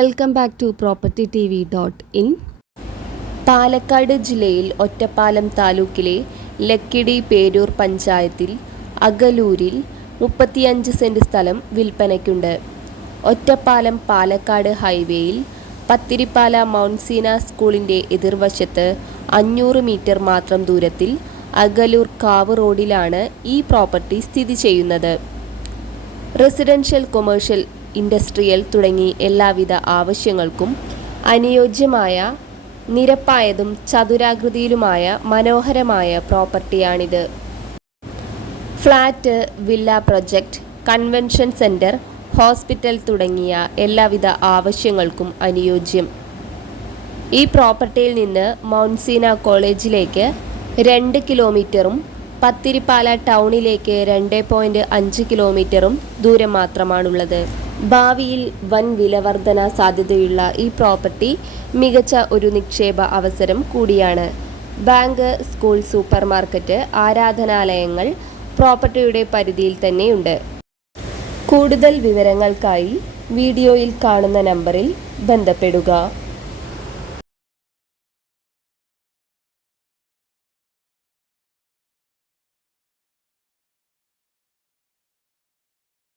Welcome back to propertytv.in. Palakkad ജില്ലയിൽ ഒറ്റപ്പാലം താലൂക്കിലെ ലക്കിടി പേരൂർ പഞ്ചായത്തിൽ അകലൂരിൽ 35 സെന്റ് സ്ഥലം വിൽപ്പനയ്ക്കുണ്ട്. ഒറ്റപ്പാലം പാലക്കാട് ഹൈവേയിൽ പത്തിരിപ്പാല മൗണ്ട് സീന സ്കൂളിൻ്റെ എതിർവശത്ത് 500 മീറ്റർ മാത്രം ദൂരത്തിൽ അകലൂർ കാവ് റോഡിലാണ് ഈ പ്രോപ്പർട്ടി സ്ഥിതി ചെയ്യുന്നത്. റെസിഡൻഷ്യൽ, കൊമേഴ്ഷ്യൽ, ഇൻഡസ്ട്രിയൽ തുടങ്ങി എല്ലാവിധ ആവശ്യങ്ങൾക്കും അനുയോജ്യമായ നിരപ്പായതും ചതുരാകൃതിയിലുമായ മനോഹരമായ പ്രോപ്പർട്ടിയാണിത്. Flat, villa project, convention centre, hospital തുടങ്ങിയ എല്ലാവിധ ആവശ്യങ്ങൾക്കും അനുയോജ്യം. ഈ പ്രോപ്പർട്ടിയിൽ നിന്ന് മൗണ്ട് സീന കോളേജിലേക്ക് 2 കിലോമീറ്ററും പത്തിരിപ്പാല ടൗണിലേക്ക് 2.5 കിലോമീറ്ററും ദൂരം മാത്രമാണുള്ളത്. ഭാവിയിൽ വൻ വിലവർധന സാധ്യതയുള്ള ഈ പ്രോപ്പർട്ടി മികച്ച ഒരു നിക്ഷേപ അവസരം കൂടിയാണ്. ബാങ്ക്, സ്കൂൾ, സൂപ്പർ മാർക്കറ്റ്, ആരാധനാലയങ്ങൾ പ്രോപ്പർട്ടിയുടെ പരിധിയിൽ തന്നെയുണ്ട്. കൂടുതൽ വിവരങ്ങൾക്കായി വീഡിയോയിൽ കാണുന്ന നമ്പറിൽ ബന്ധപ്പെടുക.